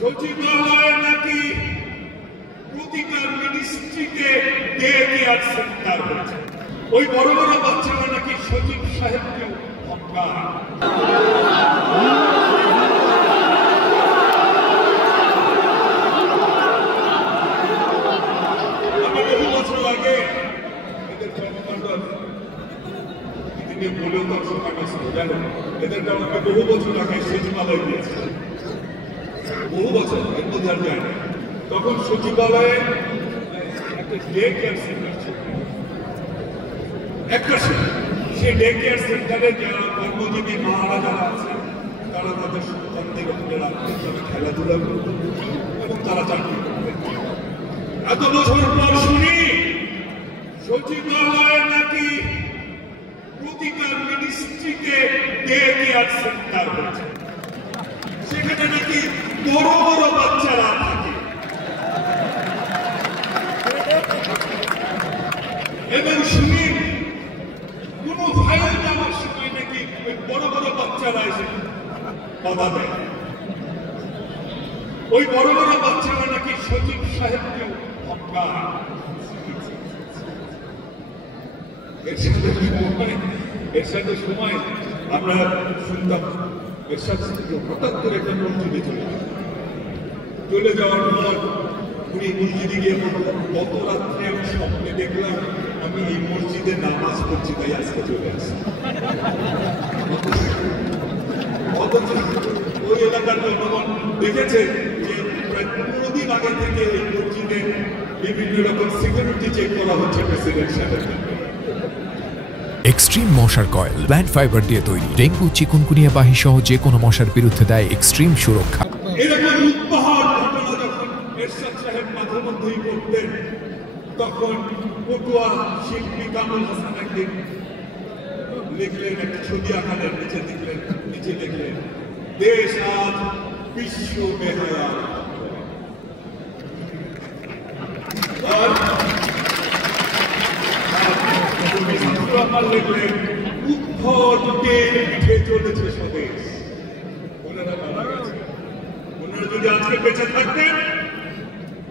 সচিবালয়ে নাকি প্রতিটা মিনিস্ট্রিতে ডে কেয়ার সেন্টার হয়েছে। ওই বড় বড় বাচ্চারা নাকি সচিব সাহেবকে ধমকায়। বহু বছর আগে এদের কর্মকাণ্ড বলেও তো জানো, এদের কারণে বহু বছর আগে সচিবালয় গিয়েছে, বহু বছর এর মধ্যে আর যায় না। তখন সচিবালয়ে একটা ডে কেয়ার সেন্টার ছিল, একটা সেই ডে কেয়ার সেন্টারে যারা কর্মজীবী মারা যারা আছে তারা তাদের সন্তানদের ওখানে রাখতেন, তারা খেলাধুলা করতেন এবং তারা চাকরি করতেন। এত বছর পর শুনি সচিবালয়ে নাকি প্রতিটা মিনিস্ট্রিতে ডে কেয়ার সেন্টার হয়েছে, সেখানে নাকি বড় বড় বাচ্চারা থাকে এবং শুনি কোনো ফাইল যাওয়ার সময় নাকি ওই বড় বড় বাচ্চারা এসে বাধা দেয়। ওই বড় বড় বাচ্চারা নাকি সচিব সাহেবকে ধমকায়। এর সাথে সময় আমরা শুনতাম এরশাদ থেকে হঠাৎ করে একটা মসজিদে চলে যাওয়ার পর উনি মসজিদে গিয়ে গত রাত্রে আমি স্বপ্নে দেখলাম আমি এই মসজিদে নামাজ পড়ছি, তাই আজকে চলে আসি। ওই এলাকার জনগণ দেখেছে যে প্রায় 15 দিন আগে থেকে এই মসজিদে বিভিন্ন রকম সিকিউরিটি চেক করা হচ্ছে প্রেসিডেন্ট সাহেবের। এক্সট্রিম মশার কয়েল প্ল্যান্ট ফাইবার দিয়ে তৈরি, ডেঙ্গু চিকুনগুনিয়া বাহি সহ যে কোনো মশার বিরুদ্ধে দেয় এক্সট্রিম সুরক্ষা। এরকম উপহার ঘটনা যখন এরশাদ সাহেব মাঝে মধ্যেই করতেন, তখন পটুয়া শিল্পী কামরুল হাসান একদিন লিখলেন, একটা ছবি আঁকালেন, নিচে লিখলেন দেশ আজ বিশ্ব বেহায়া। লিখলেন উদ্ধে উঠে চলেছে স্বদেশ। ওনারা মারা গেছে, ওনারা যদি আজকে বেঁচে থাকতেন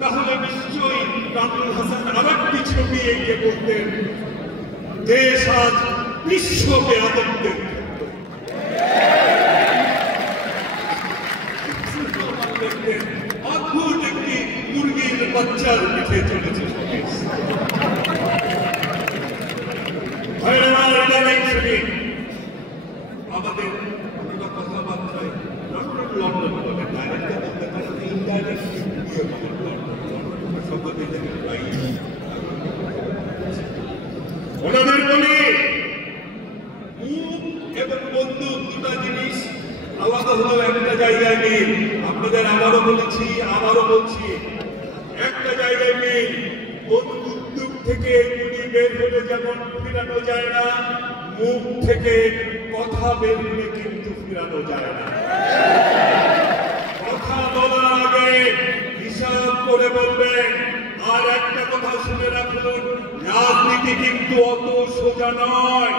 তাহলে নিশ্চয়ই কামরুল হাসান আরেকটি ছবি এঁকে বলতেন দেশ আজ বিশ্ব বেয়াদবদের। অদ্ভুত একটি মুরগির বাচ্চার পিঠে চলেছে স্বদেশ। আমাদের কথাবার্তায় লন্ডন বলে ডাইরেক্ট বলতে পারেন, ইনডাইরেক্ট ওনাদের বলি মুখ এবং বন্দুক দুটা জিনিস আলাদা হলেও একটা জায়গায় মিল। আপনাদের আবারও বলেছি, আবারও বলছি, একটা জায়গায় মিল। বন্দুক থেকে গুলি বের হলে যেমন ফিরানো যায় না, মুখ থেকে কথা বের হলে কিন্তু ফিরানো যায় না। কথা বলার আগে হিসাব করে বলবেন। আর একটা কথা শুনে রাখুন, রাজনীতি কিন্তু অত সোজা নয়।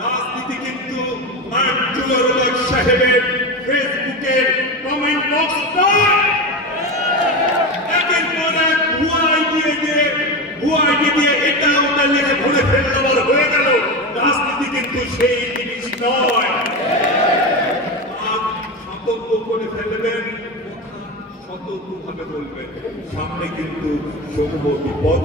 রাজনীতি কিন্তু সাহেবের ফেসবুকের কমেন্ট বক্স নয়। একের পর এক ভুয়া আইডি দিয়ে এটা ওটা লিখে ভরে ফেলবার হয়ে গেল। রাজনীতি কিন্তু সেই জিনিস নয়। সতর্ক করে ফেলবেন, সতর্কভাবে বলবেন, সামনে কিন্তু সমূহ বিপদ